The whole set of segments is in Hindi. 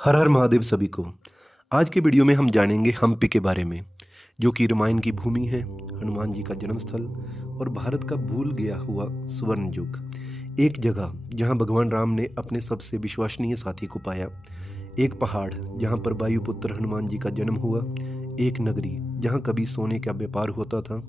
हर हर महादेव सभी को। आज के वीडियो में हम जानेंगे हम्पी के बारे में, जो कि रामायण की भूमि है, हनुमान जी का जन्मस्थल और भारत का भूल गया हुआ स्वर्ण युग। एक जगह जहां भगवान राम ने अपने सबसे विश्वसनीय साथी को पाया, एक पहाड़ जहां पर वायुपुत्र हनुमान जी का जन्म हुआ, एक नगरी जहां कभी सोने का व्यापार होता था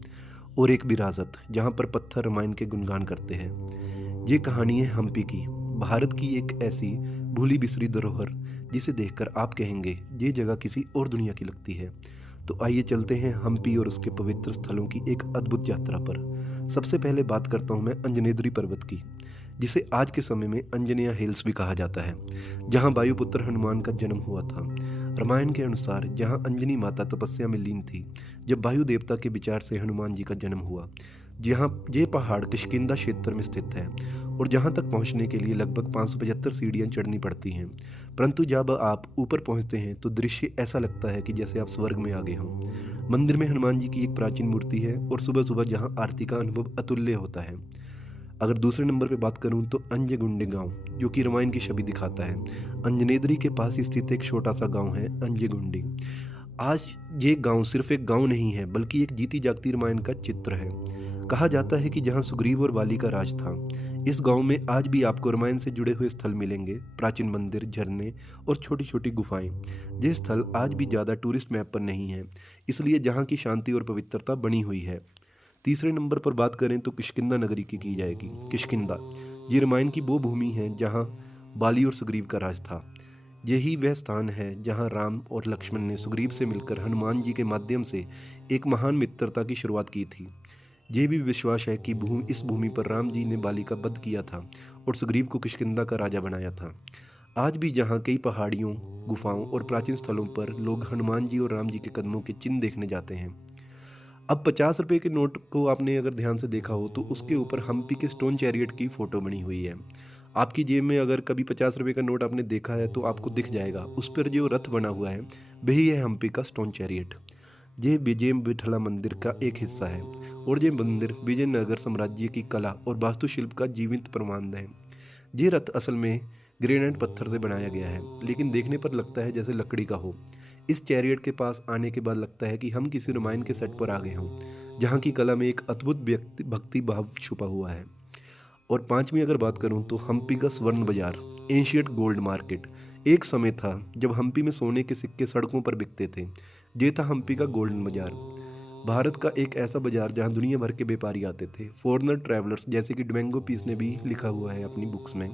और एक विरासत जहां पर पत्थर रामायण के गुणगान करते हैं। ये कहानी है हम्पी की, भारत की एक ऐसी भूली बिसरी धरोहर जिसे देखकर आप कहेंगे ये जगह किसी और दुनिया की लगती है। तो आइए चलते हैं हम्पी और उसके पवित्र स्थलों की एक अद्भुत यात्रा पर। सबसे पहले बात करता हूँ मैं अंजनेद्री पर्वत की, जिसे आज के समय में अंजनेया हिल्स भी कहा जाता है, जहाँ वायुपुत्र हनुमान का जन्म हुआ था। रामायण के अनुसार जहाँ अंजनी माता तपस्या में लीन थी जब वायु देवता के विचार से हनुमान जी का जन्म हुआ। जहाँ ये पहाड़ किष्किंधा क्षेत्र में स्थित है और जहाँ तक पहुँचने के लिए लगभग 575 सीढ़ियाँ चढ़नी पड़ती हैं, परंतु जब आप ऊपर पहुँचते हैं तो दृश्य ऐसा लगता है कि जैसे आप स्वर्ग में आ गए हों। मंदिर में हनुमान जी की एक प्राचीन मूर्ति है और सुबह सुबह जहाँ आरती का अनुभव अतुल्य होता है। अगर दूसरे नंबर पे बात करूं तो अंजगुंडी गांव, जो कि रामायण की छवि दिखाता है। अंजनेद्री के पास ही स्थित एक छोटा सा गांव है अंजगुंडी। आज ये गांव सिर्फ एक गांव नहीं है बल्कि एक जीती जागती रामायण का चित्र है। कहा जाता है कि जहां सुग्रीव और वाली का राज था, इस गांव में आज भी आपको रामायण से जुड़े हुए स्थल मिलेंगे, प्राचीन मंदिर, झरने और छोटी छोटी गुफाएं। ये स्थल आज भी ज़्यादा टूरिस्ट मैप पर नहीं है, इसलिए जहाँ की शांति और पवित्रता बनी हुई है। तीसरे नंबर पर बात करें तो किष्किंधा नगरी की जाएगी। किष्किंधा ये रामायण की वो भूमि है जहाँ बाली और सुग्रीव का राज था। यही वह स्थान है जहाँ राम और लक्ष्मण ने सुग्रीव से मिलकर हनुमान जी के माध्यम से एक महान मित्रता की शुरुआत की थी। ये भी विश्वास है कि इस भूमि पर राम जी ने बाली का वध किया था और सुग्रीव को किष्किंधा का राजा बनाया था। आज भी जहाँ कई पहाड़ियों, गुफाओं और प्राचीन स्थलों पर लोग हनुमान जी और राम जी के कदमों के चिन्ह देखने जाते हैं। अब 50 रुपए के नोट को आपने अगर ध्यान से देखा हो तो उसके ऊपर हम्पी के स्टोन चैरियट की फोटो बनी हुई है। आपकी जेब में अगर कभी 50 रुपए का नोट आपने देखा है तो आपको दिख जाएगा, उस पर जो रथ बना हुआ है वही है हम्पी का स्टोन चैरियट। ये विजय विठला मंदिर का एक हिस्सा है और ये मंदिर विजयनगर साम्राज्य की कला और वास्तुशिल्प का जीवित प्रमाण है। ये रथ असल में ग्रेनाइट पत्थर से बनाया गया है, लेकिन देखने पर लगता है जैसे लकड़ी का हो। इस चैरियट के पास आने के बाद लगता है कि हम किसी रामायण के सेट पर आ गए हों, जहाँ की कला में एक अद्भुत भक्ति भाव छुपा हुआ है। और पांचवी अगर बात करूं तो हम्पी का स्वर्ण बाजार, एंशियंट गोल्ड मार्केट। एक समय था जब हम्पी में सोने के सिक्के सड़कों पर बिकते थे। ये था हम्पी का गोल्डन बाजार, भारत का एक ऐसा बाजार जहां दुनिया भर के व्यापारी आते थे, फॉरेनर ट्रैवलर्स, जैसे कि डोमिंगो पीस ने भी लिखा हुआ है अपनी बुक्स में।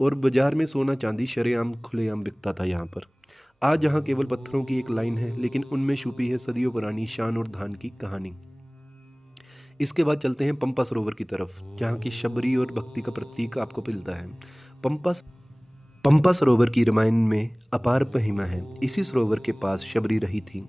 और बाजार में सोना चांदी शरेआम खुलेआम बिकता था यहाँ पर। आज जहाँ केवल पत्थरों की एक लाइन है, लेकिन उनमें छुपी है सदियों पुरानी शान और धान की कहानी। इसके बाद चलते हैं पंपा सरोवर की तरफ, जहाँ की शबरी और भक्ति का प्रतीक आपको मिलता है। पंपा पंपा सरोवर की रामायण में अपार महिमा है। इसी सरोवर के पास शबरी रही थी,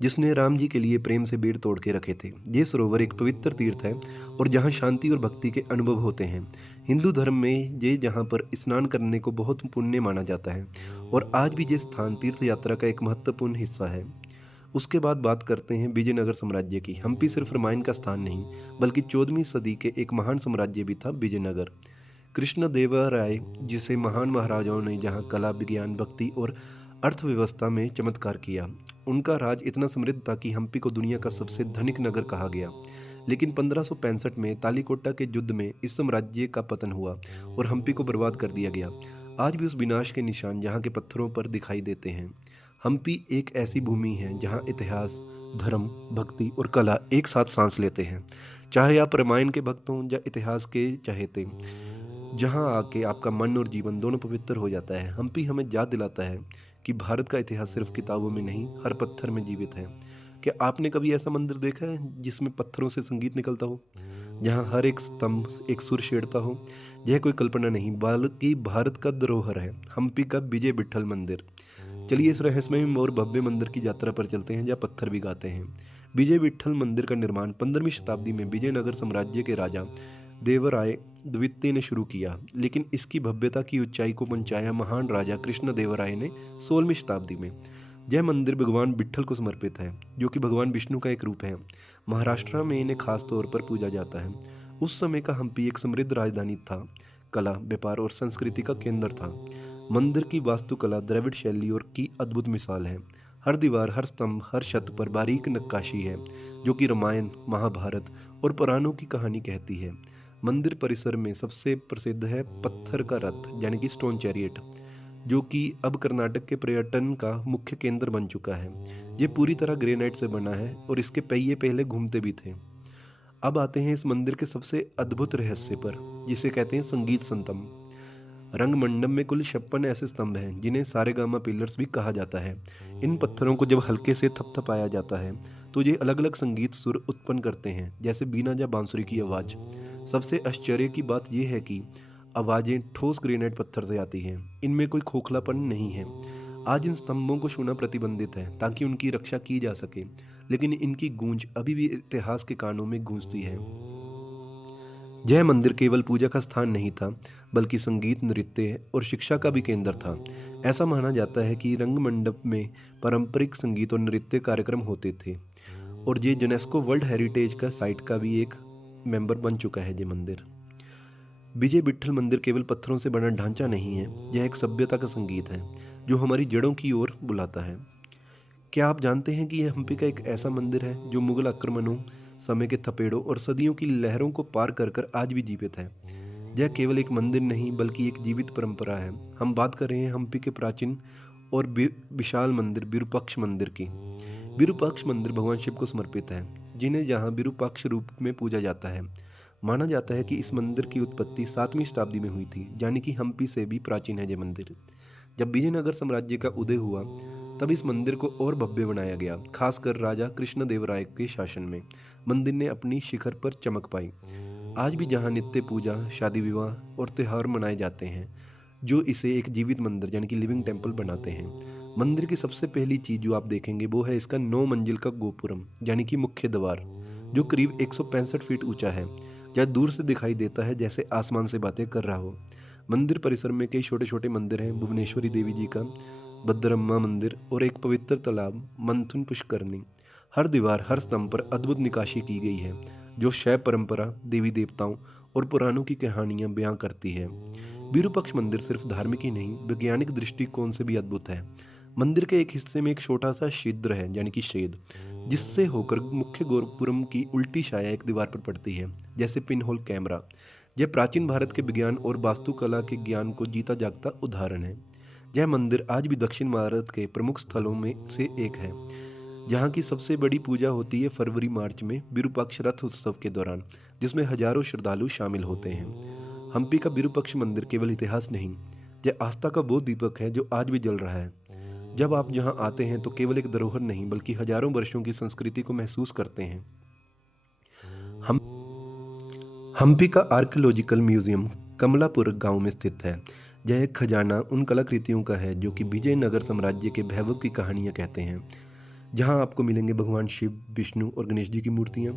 जिसने राम जी के लिए प्रेम से बेड़ तोड़ के रखे थे। ये सरोवर एक पवित्र तीर्थ है और जहाँ शांति और भक्ति के अनुभव होते हैं। हिंदू धर्म में ये जहाँ पर स्नान करने को बहुत पुण्य माना जाता है और आज भी ये स्थान तीर्थ यात्रा का एक महत्वपूर्ण हिस्सा है। उसके बाद बात करते हैं विजयनगर साम्राज्य की। हम्पी सिर्फ रामायण का स्थान नहीं बल्कि 14वीं सदी के एक महान साम्राज्य भी था विजयनगर। कृष्णदेवराय जिसे महान महाराजाओं ने जहाँ कला, विज्ञान, भक्ति और अर्थव्यवस्था में चमत्कार किया। उनका राज इतना समृद्ध था कि हम्पी को दुनिया का सबसे धनिक नगर कहा गया। लेकिन 1565 में तालीकोटा के युद्ध में इस साम्राज्य का पतन हुआ और हम्पी को बर्बाद कर दिया गया। आज भी उस विनाश के निशान यहाँ के पत्थरों पर दिखाई देते हैं। हम्पी एक ऐसी भूमि है जहाँ इतिहास, धर्म, भक्ति और कला एक साथ सांस लेते हैं। चाहे आप रामायण के भक्त हों या इतिहास के चाहेते, जहाँ आके आपका मन और जीवन दोनों पवित्र हो जाता है। हम्पी हमें याद दिलाता है कि भारत का इतिहास सिर्फ किताबों में नहीं, हर पत्थर में जीवित है। क्या आपने कभी ऐसा मंदिर देखा है जिसमें पत्थरों से संगीत निकलता हो, जहाँ हर एक स्तंभ एक सुर छेड़ता हो? यह कोई कल्पना नहीं बल्कि भारत का धरोहर है, हम्पी का विजय विठल मंदिर। चलिए इस रहस्यमय और भव्य मंदिर की यात्रा पर चलते हैं जहाँ पत्थर भी गाते हैं। विजय विठल मंदिर का निर्माण 15वीं शताब्दी में विजयनगर साम्राज्य के राजा देवराय द्वितीय ने शुरू किया, लेकिन इसकी भव्यता की ऊंचाई को पहुंचाया महान राजा कृष्णदेवराय ने 16वीं शताब्दी में। यह मंदिर भगवान विठल को समर्पित है, जो कि भगवान विष्णु का एक रूप है। महाराष्ट्र में इन्हें खास तौर पर पूजा जाता है। उस समय का हम्पी एक समृद्ध राजधानी था, कला, व्यापार और संस्कृति का केंद्र था। मंदिर की वास्तुकला द्रविड़ शैली और की अद्भुत मिसाल है। हर दीवार, हर स्तंभ, हर छत पर बारीक नक्काशी है जो कि रामायण, महाभारत और पुराणों की कहानी कहती है। मंदिर परिसर में सबसे प्रसिद्ध है पत्थर का रथ यानी कि स्टोन चैरियट, जो कि अब कर्नाटक के पर्यटन का मुख्य केंद्र बन चुका है। ये पूरी तरह ग्रेनाइट से बना है और इसके पहिए पहले घूमते भी थे। अब आते हैं इस मंदिर के सबसे अद्भुत रहस्य पर, जिसे कहते हैं संगीत स्तंभ। रंग मंडप में कुल 56 ऐसे स्तंभ हैं जिन्हें सारेगामा पिलर्स भी कहा जाता है। इन पत्थरों को जब हल्के से थपथपाया जाता है तो ये अलग अलग संगीत सुर उत्पन्न करते हैं, जैसे बीना या बांसुरी की आवाज़। सबसे आश्चर्य की बात यह है कि आवाज़ें ठोस ग्रेनाइट पत्थर से आती हैं, इनमें कोई खोखलापन नहीं है। आज इन स्तंभों को छूना प्रतिबंधित है ताकि उनकी रक्षा की जा सके, लेकिन इनकी गूंज अभी भी इतिहास के कानों में गूंजती है। यह मंदिर केवल पूजा का स्थान नहीं था, बल्कि संगीत, नृत्य और शिक्षा का भी केंद्र था। ऐसा माना जाता है कि रंग मंडप में पारंपरिक संगीत और नृत्य कार्यक्रम होते थे, और ये यूनेस्को वर्ल्ड हेरिटेज का साइट का भी एक मेंबर बन चुका है ये मंदिर। विजय विट्ठल मंदिर केवल पत्थरों से बना ढांचा नहीं है, यह एक सभ्यता का संगीत है जो हमारी जड़ों की ओर बुलाता है। क्या आप जानते हैं कि यह हम्पी का एक ऐसा मंदिर है जो मुगल आक्रमणों, समय के थपेड़ों और सदियों की लहरों को पार कर कर आज भी जीवित है। यह केवल एक मंदिर नहीं बल्कि एक जीवित परंपरा है। हम बात कर रहे हैं हम्पी के प्राचीन और विशाल मंदिर विरूपाक्ष मंदिर की। विरूपाक्ष मंदिर भगवान शिव को समर्पित है, जिन्हें यहाँ विरूपाक्ष रूप में पूजा जाता है। माना जाता है कि इस मंदिर की उत्पत्ति 7वीं शताब्दी में हुई थी, यानी कि हम्पी से भी प्राचीन है ये मंदिर। जब विजयनगर साम्राज्य का उदय हुआ तब इस मंदिर को और भव्य बनाया गया, खासकर राजा कृष्णदेवराय के शासन में मंदिर ने अपनी शिखर पर चमक पाई। आज भी जहाँ नित्य पूजा, शादी विवाह और त्यौहार मनाए जाते हैं, जो इसे एक जीवित मंदिर यानी कि लिविंग टेम्पल बनाते हैं। मंदिर की सबसे पहली चीज़ जो आप देखेंगे वो है इसका 9 मंजिल का गोपुरम यानी कि मुख्य द्वार, जो करीब 165 फीट ऊंचा है। यह दूर से दिखाई देता है जैसे आसमान से बातें कर रहा हो। मंदिर परिसर में कई छोटे छोटे मंदिर हैं, भुवनेश्वरी देवी जी का, भद्रम्मा मंदिर और एक पवित्र तालाब मंथुन पुष्करनी। हर दीवार, हर स्तंभ पर अद्भुत निकाशी की गई है जो शैव परंपरा, देवी देवताओं और पुराणों की कहानियां बयां करती है। विरूपाक्ष मंदिर सिर्फ धार्मिक ही नहीं, वैज्ञानिक दृष्टिकोण से भी अद्भुत है। मंदिर के एक हिस्से में एक छोटा सा छिद्र है यानी कि शेद, जिससे होकर मुख्य गोपुरम की उल्टी छाया एक दीवार पर पड़ती है, जैसे पिन होल कैमरा। यह प्राचीन भारत के विज्ञान और वास्तुकला के ज्ञान को जीता जागता उदाहरण है। यह मंदिर आज भी दक्षिण भारत के प्रमुख स्थलों में से एक है, जहाँ की सबसे बड़ी पूजा होती है फरवरी मार्च में विरूपाक्ष रथ उत्सव के दौरान, जिसमें हजारों श्रद्धालु शामिल होते हैं। हम्पी का विरूपाक्ष मंदिर केवल इतिहास नहीं, यह आस्था का वो दीपक है जो आज भी जल रहा है। जब आप यहाँ आते हैं तो केवल एक धरोहर नहीं बल्कि हजारों वर्षों की संस्कृति को महसूस करते हैं। हम हम्पी का आर्कियोलॉजिकल म्यूजियम कमलापुर गांव में स्थित है। यह एक खजाना उन कलाकृतियों का है जो कि विजयनगर साम्राज्य के वैभव की कहानियां कहते हैं। जहां आपको मिलेंगे भगवान शिव, विष्णु और गणेश जी की मूर्तियां।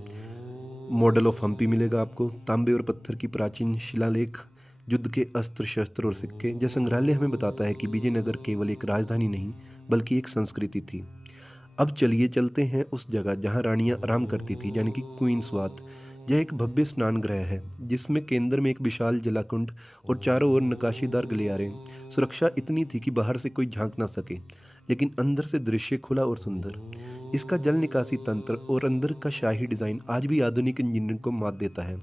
मॉडल ऑफ हम्पी मिलेगा आपको, तांबे और पत्थर की प्राचीन शिलालेख, युद्ध के अस्त्र शस्त्र और सिक्के। यह संग्रहालय हमें बताता है कि विजयनगर केवल एक राजधानी नहीं बल्कि एक संस्कृति थी। अब चलिए चलते हैं उस जगह जहां रानियां आराम करती थी, यानी कि क्वींस बाथ। यह एक भव्य स्नान गृह है जिसमें केंद्र में एक विशाल जलाकुंड और चारों ओर नकाशीदार गलियारे। सुरक्षा इतनी थी कि बाहर से कोई झांक ना सके, लेकिन अंदर से दृश्य खुला और सुंदर। इसका जल निकासी तंत्र और अंदर का शाही डिजाइन आज भी आधुनिक इंजीनियरिंग को मात देता है।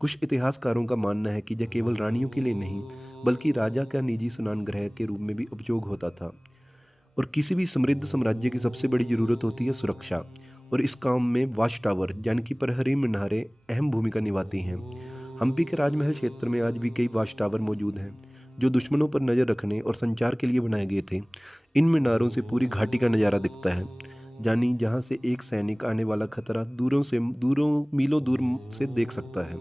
कुछ इतिहासकारों का मानना है कि यह केवल रानियों के लिए नहीं बल्कि राजा का निजी स्नान गृह के रूप में भी उपयोग होता था। और किसी भी समृद्ध साम्राज्य की सबसे बड़ी जरूरत होती है सुरक्षा, और इस काम में वॉच टावर यानी कि प्रहरी मीनारें अहम भूमिका निभाती हैं। हम्पी के राजमहल क्षेत्र में आज भी कई वॉच टावर मौजूद हैं जो दुश्मनों पर नज़र रखने और संचार के लिए बनाए गए थे। इन मीनारों से पूरी घाटी का नज़ारा दिखता है, यानी जहाँ से एक सैनिक आने वाला खतरा दूरों मीलों दूर से देख सकता है।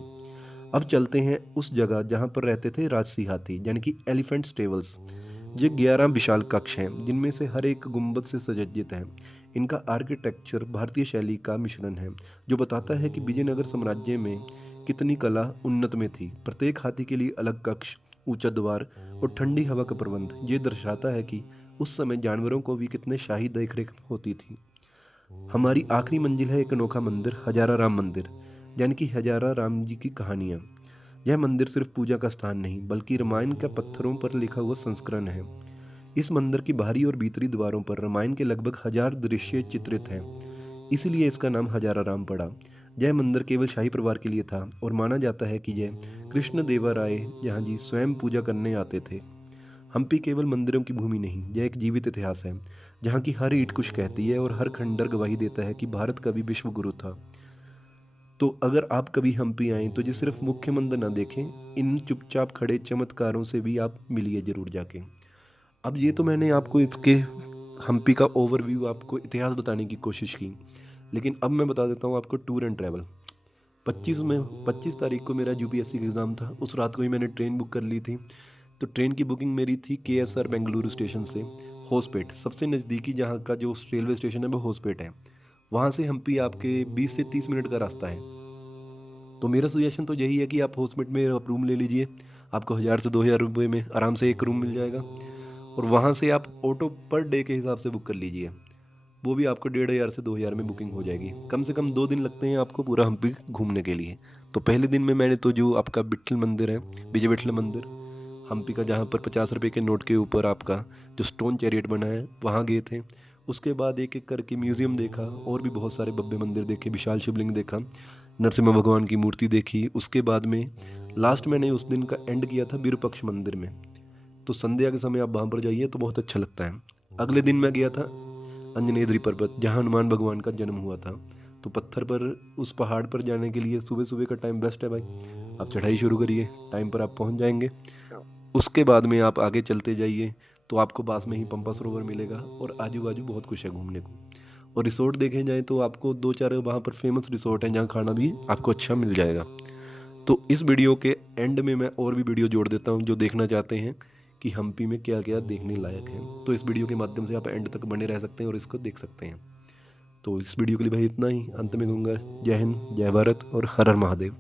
अब चलते हैं उस जगह जहाँ पर रहते थे राजसी हाथी यानी कि एलिफेंट स्टेबल्स। ये 11 विशाल कक्ष हैं जिनमें से हर एक गुंबद से सुसज्जित है। इनका आर्किटेक्चर भारतीय शैली का मिश्रण है जो बताता है कि विजयनगर साम्राज्य में कितनी कला उन्नत में थी। प्रत्येक हाथी के लिए अलग कक्ष, ऊंचा द्वार और ठंडी हवा का प्रबंध ये दर्शाता है कि उस समय जानवरों को भी कितने शाही देखरेख होती थी। हमारी आखिरी मंजिल है एक अनोखा मंदिर, हजारा राम मंदिर, यानी कि हजारा राम जी की कहानियाँ। यह मंदिर सिर्फ पूजा का स्थान नहीं बल्कि रामायण का पत्थरों पर लिखा हुआ संस्करण है। इस मंदिर की बाहरी और भीतरी दीवारों पर रामायण के लगभग 1000 दृश्य चित्रित हैं, इसलिए इसका नाम हजाराराम पड़ा। यह मंदिर केवल शाही परिवार के लिए था और माना जाता है कि यह कृष्ण देवराय जहाँ जी स्वयं पूजा करने आते थे। हम्पी केवल मंदिरों की भूमि नहीं, यह एक जीवित इतिहास है जहाँ की हर ईंट कुछ कहती है और हर खंडर गवाही देता है कि भारत का भी विश्व गुरु था। तो अगर आप कभी हम्पी आएँ तो ये सिर्फ मुख्य मंदिर ना देखें, इन चुपचाप खड़े चमत्कारों से भी आप मिलिए ज़रूर जाके। अब ये तो मैंने आपको इसके हम्पी का ओवरव्यू, आपको इतिहास बताने की कोशिश की, लेकिन अब मैं बता देता हूँ आपको टूर एंड ट्रैवल। 25 तारीख को मेरा यूपीएससी का एग्ज़ाम था। उस रात को ही मैंने ट्रेन बुक कर ली थी। तो ट्रेन की बुकिंग मेरी थी केएसआर बेंगलुरु स्टेशन से होसपेट, सबसे नज़दीकी जहाँ का जो रेलवे स्टेशन है वो होसपेट है। वहाँ से हम्पी आपके 20 से 30 मिनट का रास्ता है। तो मेरा सजेशन तो यही है कि आप होसपेट में आप रूम ले लीजिए, आपको 1000 से 2000 रुपये में आराम से एक रूम मिल जाएगा। और वहाँ से आप ऑटो पर डे के हिसाब से बुक कर लीजिए, वो भी आपको 1500 से 2000 में बुकिंग हो जाएगी। कम से कम 2 दिन लगते हैं आपको पूरा हम्पी घूमने के लिए। तो पहले दिन में मैंने तो जो आपका विट्ठल मंदिर है, विजय विट्ठल मंदिर हम्पी का, जहाँ पर 50 रुपये के नोट के ऊपर आपका जो स्टोन चैरियट बना है, वहाँ गए थे। उसके बाद एक एक करके म्यूज़ियम देखा और भी बहुत सारे बब्बे मंदिर देखे, विशाल शिवलिंग देखा, नरसिम्हा भगवान की मूर्ति देखी। उसके बाद में लास्ट मैंने उस दिन का एंड किया था विरूपक्ष मंदिर में। तो संध्या के समय आप वहाँ पर जाइए तो बहुत अच्छा लगता है। अगले दिन मैं गया था अंजनेद्री पर्वत, जहाँ हनुमान भगवान का जन्म हुआ था। तो पत्थर पर उस पहाड़ पर जाने के लिए सुबह सुबह का टाइम बेस्ट है भाई। आप चढ़ाई शुरू करिए, टाइम पर आप पहुँच जाएंगे। उसके बाद में आप आगे चलते जाइए तो आपको पास में ही पंपा सरोवर मिलेगा और आजू बाजू बहुत कुछ है घूमने को। और रिसोर्ट देखे जाए तो आपको 2-4 वहाँ पर फेमस रिसोर्ट हैं जहाँ खाना भी आपको अच्छा मिल जाएगा। तो इस वीडियो के एंड में मैं और भी वीडियो जोड़ देता हूँ जो देखना चाहते हैं कि हम्पी में क्या क्या देखने लायक है। तो इस वीडियो के माध्यम से आप एंड तक बने रह सकते हैं और इसको देख सकते हैं। तो इस वीडियो के लिए भाई इतना ही। अंत में कहूँगा जय हिंद, जय भारत और हर हर महादेव।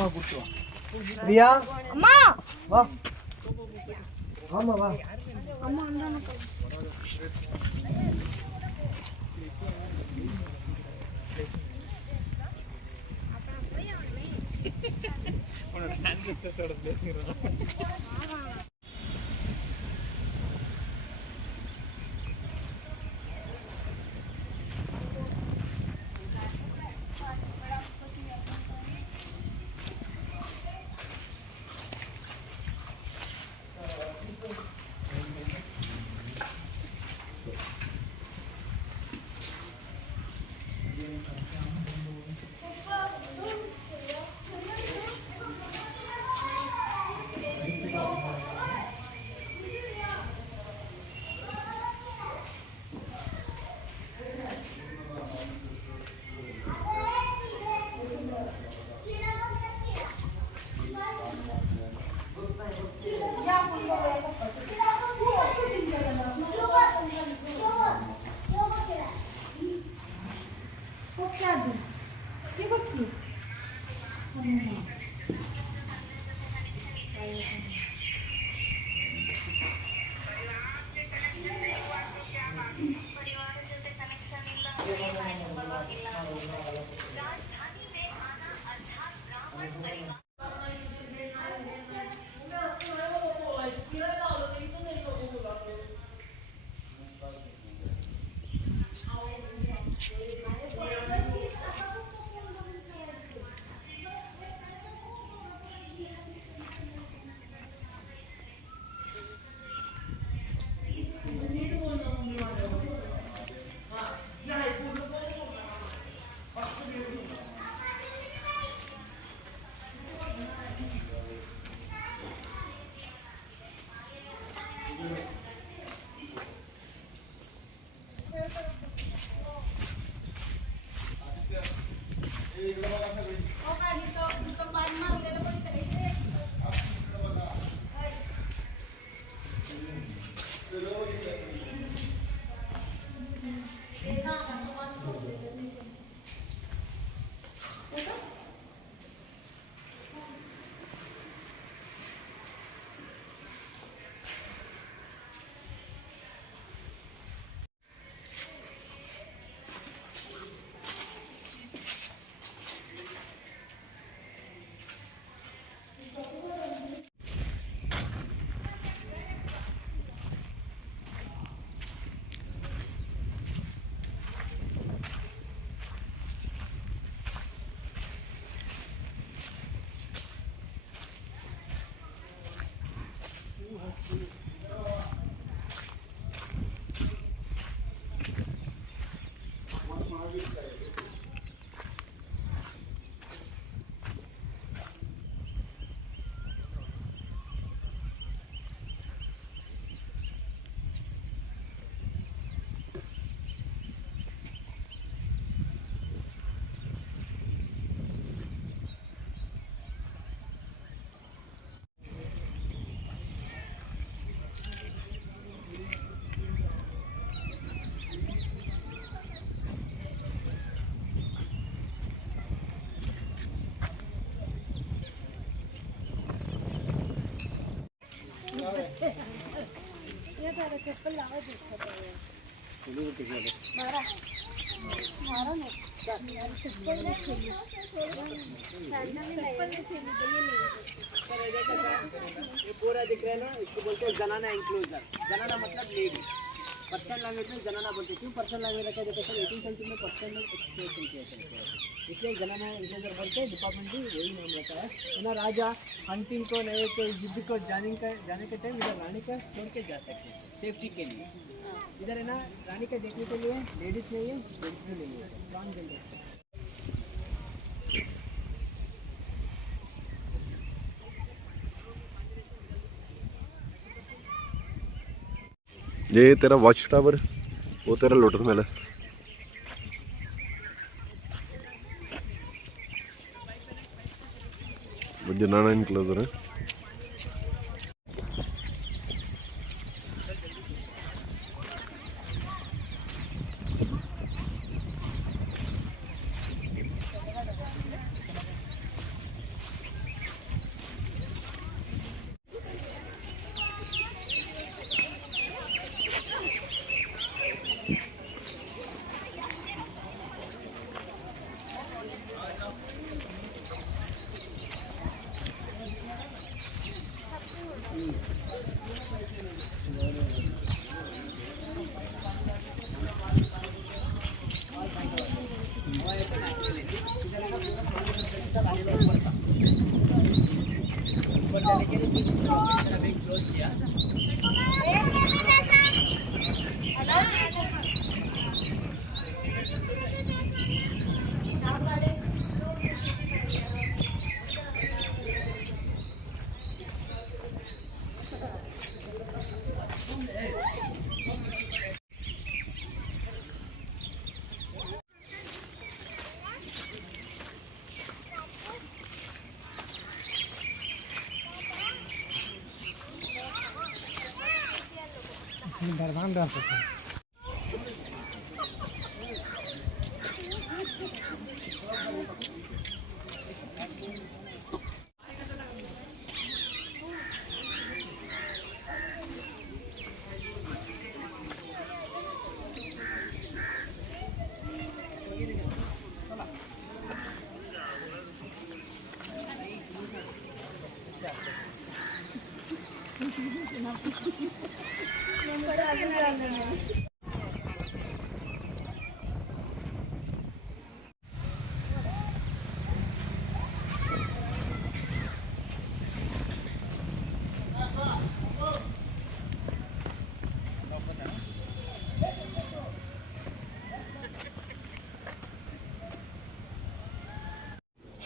అమ్మ కూర్చో ప్రియా అమ్మా వా అమ్మ వా అమ్మ అందరూ ये पूरा दिख रहा है ना, इसको बोलते हैं जनाना इंक्लूजन। जनाना मतलब लेडी। पर्शियन लैंग्वेज में जनाना बोलते हैं। क्यों पर्शियन लैंग्वेज रखा है? देखो सर 18th सेंचुरी में पर्शियन में एक्सप्रेशन किया करते हैं, इसलिए जनाना इंक्लूजन बोलते हैं। डिपार्टमेंट भी वही नाम रहता है ना। राजा हंटिंग को नए कोई युद्ध को जाने के टाइम इधर रानी का छोड़ के जा सकते हैं सेफ्टी के लिए। इधर है ना रानी का देखने के लिए लेडीज़ नहीं है, जेंट्स भी नहीं है, ट्रांसजेंडर। ये तेरा वॉच टावर, वो तेरा लोटस महल है। वो जनाना इनक्लोजर है। गेला ऊपर का, ऊपर जाने के लिए फिर इसने ऑपरेशन अभी क्लोज किया।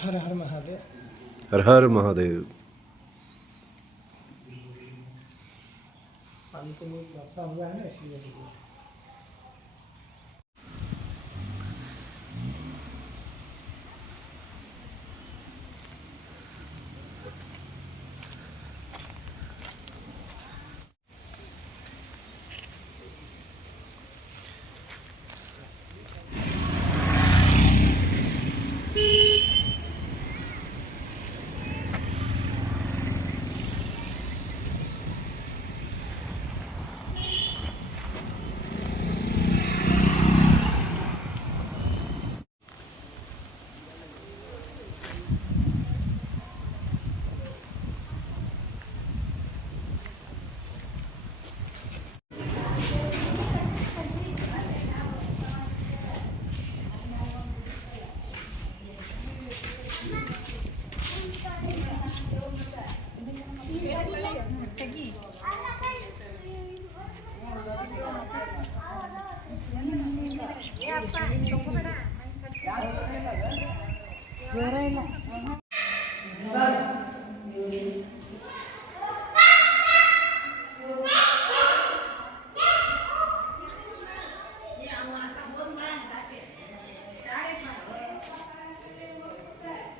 हर हर महादेव। हर हर महादेव। पानी के लिए बरसा हुआ है ना, इसलिए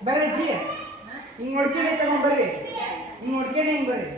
ಬರ್ರಿ ಜಿ ಹಿಂಗ್ ನೋಡ್ಕೊಂಡೆ ತಗೊಂಡ್ಬರ್ರಿ, ಹಿಂಗ್ ನೋಡ್ಕೊಂಡೆ ಹಿಂಗ್ ಬರ್ರಿ.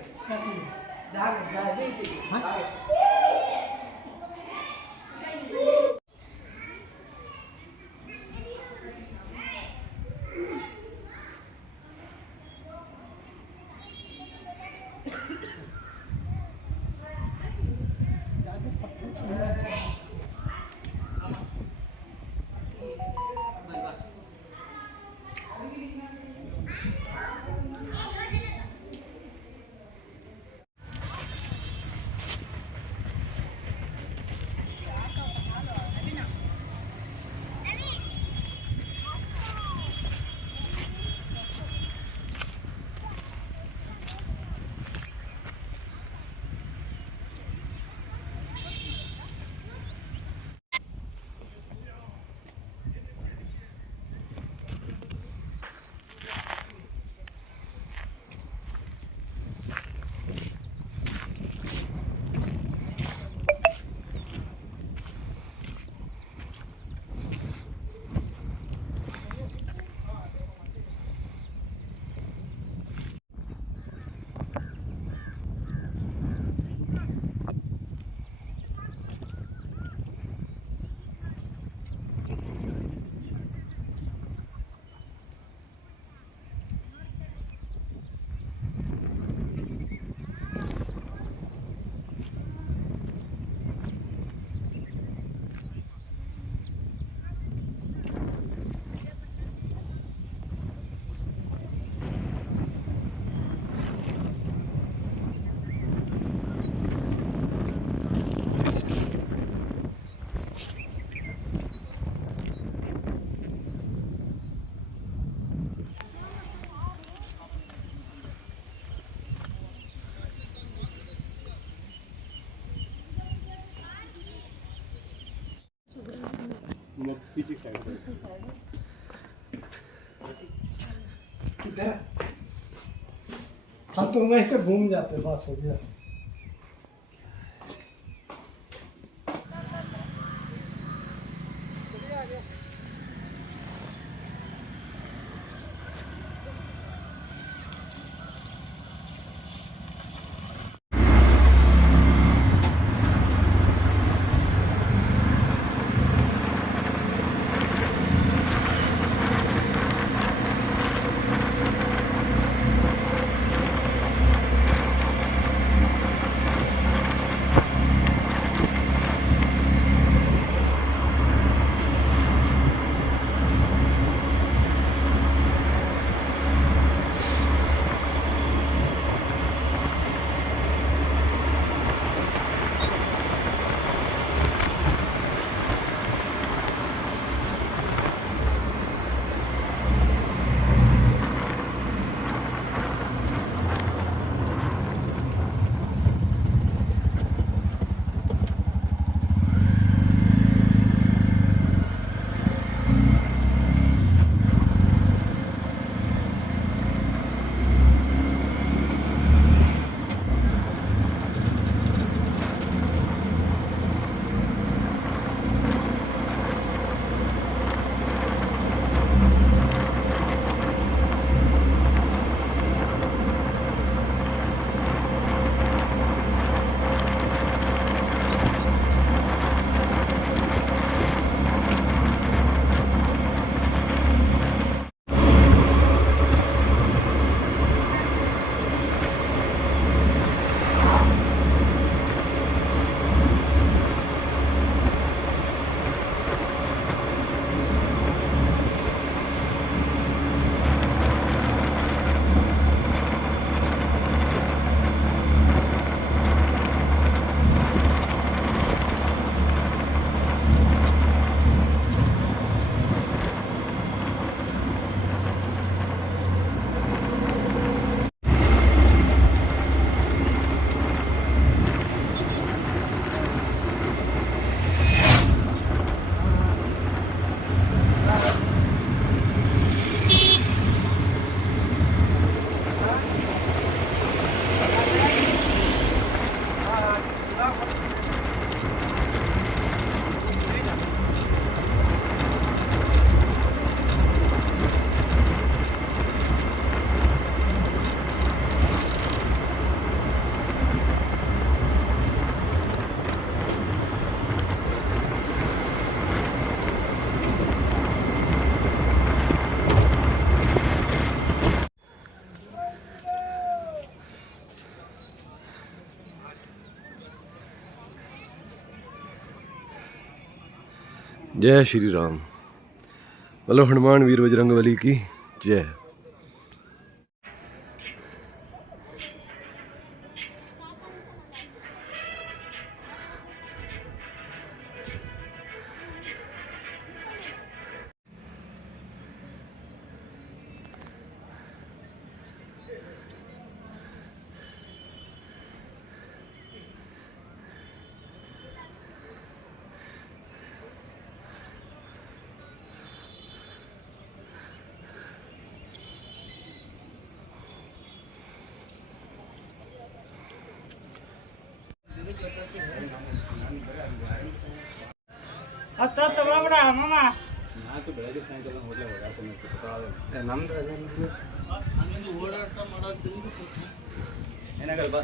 इधर हम तो वहीं से घूम जाते, बस हो गया। जय श्री राम। बोलो हनुमान वीर बजरंगबली की जय। ಮಾಮ ಓಡಾಟ ಮಾಡೋದ್ರಿಂದ ಏನಾಗಲ್ಲ ಬಾ.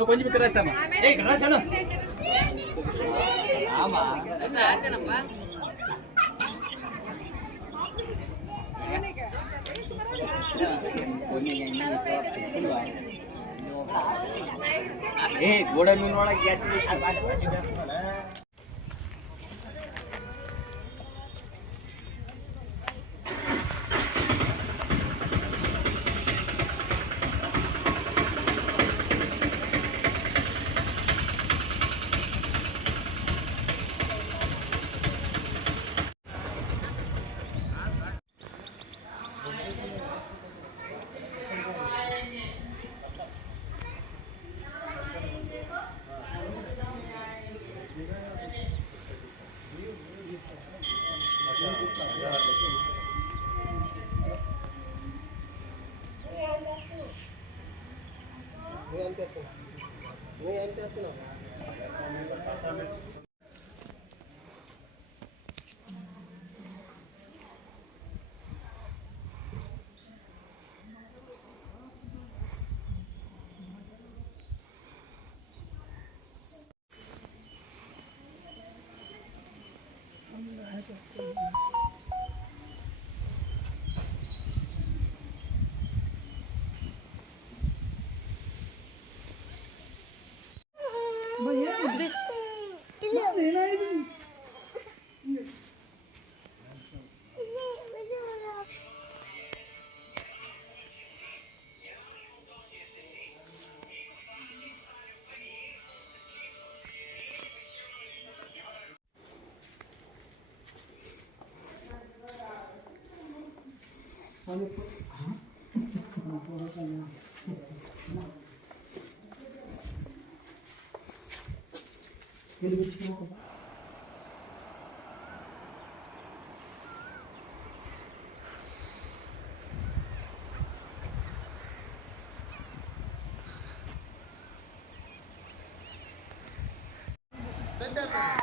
నువ్వు కొంచెం ఇక్కడ రాసామా ఇక్కడ రాశాను ಗೋಡ ಮೀನೊಳಗೆ Tanda